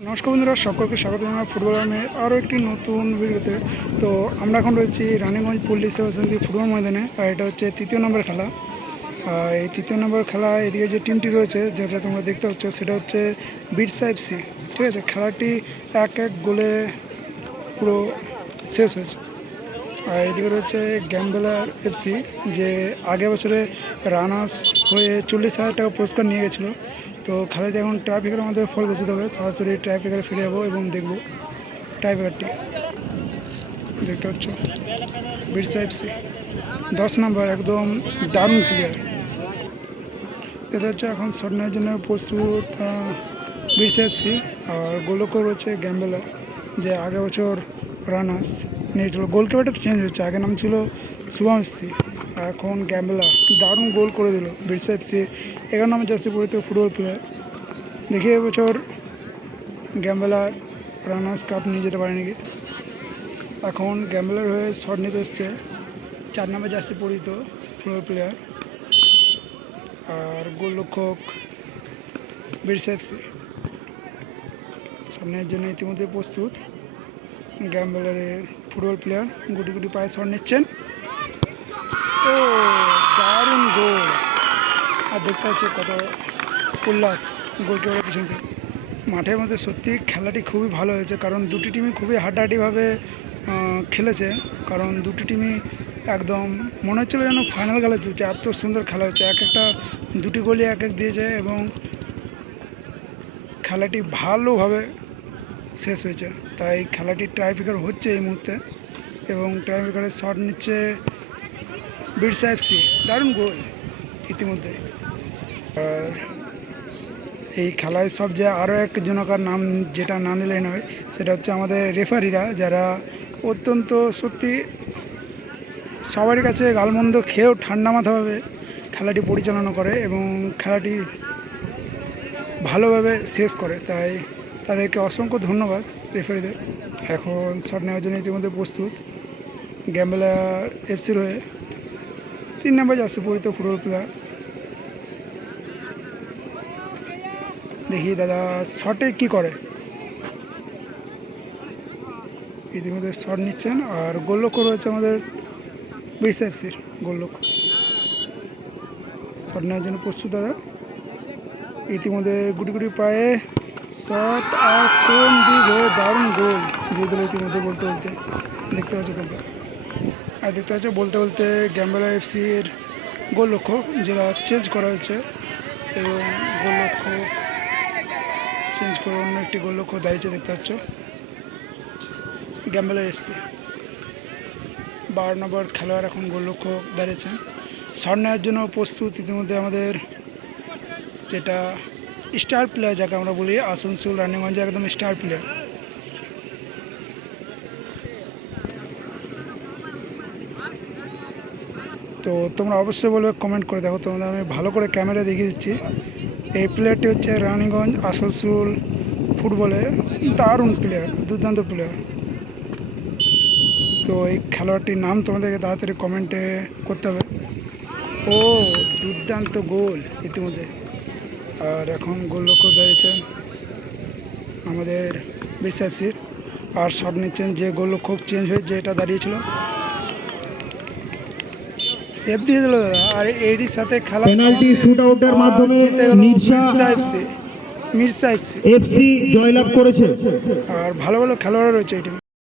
নমস্কার বন্ধুরা, সকলকে স্বাগত জানাই ফুটবল আর্মের আরও একটি নতুন ভিডিওতে। তো আমরা এখন রয়েছি রানীগঞ্জ সেবা সমিতি ফুটবল ময়দানে, আর এটা হচ্ছে তৃতীয় নম্বর খেলা। আর এই তৃতীয় নম্বর খেলা এদিকে যে টিমটি রয়েছে, যেটা তোমরা দেখতে পাচ্ছ, সেটা হচ্ছে বিটসা এফসি ঠিক আছে, খেলাটি এক এক গোলে পুরো শেষ হয়েছে। আর এদিকে রয়েছে গ্যাম্বেলার এফসি যে আগে বছরে রানার্স হয়ে চল্লিশ হাজার টাকা পুরস্কার নিয়ে গেছিল। তো খেলাটি এখন ট্রাফিকের আমাদের ফল ঘোষিত হবে তাড়াতাড়ি ট্রাফিকারে ফিরে যাব এবং দেখব ট্রাফিকারটি দেখতে পাচ্ছ? বিরসা এফসি দশ নম্বর একদম দারুণ ক্লিয়ার এটা হচ্ছে এখন শট জন্য প্রস্তুত বিরসা এফসি আর গোলকও রয়েছে গ্যাম্বেলা যে আগের বছর রানার্স নিয়েছিল। গোলকিপারটা চেঞ্জ হচ্ছে আগে নাম ছিল এফসি এখন গ্যাম্বেলা দারুণ গোল করে দিল বিরসা এফসি এগারো নামে জার্সি পরিচিত ফুটবল প্লেয়ার। দেখি এবছর গ্যাম্বেলা রানার্স কাপ নিয়ে যেতে পারে নাকি এখন গ্যাম্বেলার হয়ে শট নিতে এসছে। চার নামে জার্সি পরিচিত ফুটবল প্লেয়ার। আর গোল গোলরক্ষক বিরসা এফসি সামনের জন্য ইতিমধ্যে প্রস্তুত। গ্যাম্বেলারের ফুটবল প্লেয়ার গুটি গুটি পায়ে শট নিচ্ছেন। ও দারুণ গোল। আর দেখতে হচ্ছে কত উল্লাস গোলকিপারের পিছন থেকে। মাঠের মধ্যে সত্যি খেলাটি খুবই ভালো হয়েছে কারণ দুটি টিমই খুবই হাড্ডাহাড্ডিভাবে আহ, খেলেছে। কারণ দুটি টিমই একদম মনে হচ্ছিল যেন ফাইনাল খেলা চলছে। এত সুন্দর খেলা হচ্ছে। এক একটা দুটি গোলই এক এক দিয়েছে এবং খেলাটি ভালোভাবে শেষ হয়েছে। তাই খেলাটি ট্রাইফিকার হচ্ছে এই মুহূর্তে এবং ট্রাইফিকারের শট নিচ্ছে বিরসা এফসি দারুণ গোল ইতিমধ্যে। আর এই খেলায় সব যে আরও একজনকার নাম যেটা না নিলে নয়, সেটা হচ্ছে আমাদের রেফারিরা যারা অত্যন্ত সত্যি সবার কাছে গালমন্দ খেয়েও ঠান্ডা মাথাভাবে খেলাটি পরিচালনা করে এবং খেলাটি ভালোভাবে শেষ করে। তাই তাদেরকে অসংখ্য ধন্যবাদ রেফারিদের। এখন শট নেওয়ার জন্য ইতিমধ্যে প্রস্তুত। গ্যাম্বেলা এফসির হয়ে তিন নম্বর যাচ্ছে পরিত ফুটবল প্লেয়ার দেখি দাদা শটে কি করে? ইতিমধ্যে শট নিচ্ছেন আর গোললক্ষ্য রয়েছে আমাদের বিরসা এফসির গোললক্ষ্য শট নেওয়ার জন্য প্রস্তুত দাদা। ইতিমধ্যে গুটি গুটি পায়ে শট আর কোন দিক হয়ে দারুণ গোল দিয়ে দিল ইতিমধ্যে বলতে বলতে। দেখতে পাচ্ছ তোমরা। আর দেখতে পাচ্ছ বলতে বলতে গ্যাম্বেলা গোল লক্ষ্য যেটা চেঞ্জ করা হয়েছে। এবং গোল লক্ষ্য চেঞ্জ করে অন্য একটি গোল লক্ষ্য দাঁড়িয়েছে, দেখতে পাচ্ছ। গ্যাম্বেলা এফসি বারো নম্বর খেলোয়াড় এখন গোল লক্ষ্য দাঁড়িয়েছেন শট নেওয়ার জন্য প্রস্তুত ইতিমধ্যে আমাদের যেটা স্টার প্লেয়ার যাকে আমরা বলি, আসানসোল রানিগঞ্জে একদম স্টার প্লেয়ার তো তোমরা অবশ্যই বলবে কমেন্ট করে দেখো। তোমাদের আমি ভালো করে ক্যামেরা দেখিয়ে দিচ্ছি। এই প্লেয়ারটি হচ্ছে রানীগঞ্জ আসানসোল ফুটবলের দারুণ প্লেয়ার দুর্দান্ত প্লেয়ার তো এই খেলোয়াড়টির নাম তোমাদেরকে তাড়াতাড়ি কমেন্টে করতে হবে। ও, দুর্দান্ত গোল ইতিমধ্যে। আর এখন গোল লক্ষ্য দাঁড়িয়েছেন আমাদের বিসাইপসির আর শট নিচ্ছেন যে গোল লক্ষ্য চেঞ্জ হয়ে যেটা দাঁড়িয়েছিল। সেভ দিয়ে দিল। দাদা আর এডির সাথে খেলা পেনাল্টি শুট আউটের মাধ্যমে মির্সা এফসি মির্জা এফসি জয়লাভ করেছে। আর ভালো ভালো খেলোয়াড় রয়েছে এই টিমে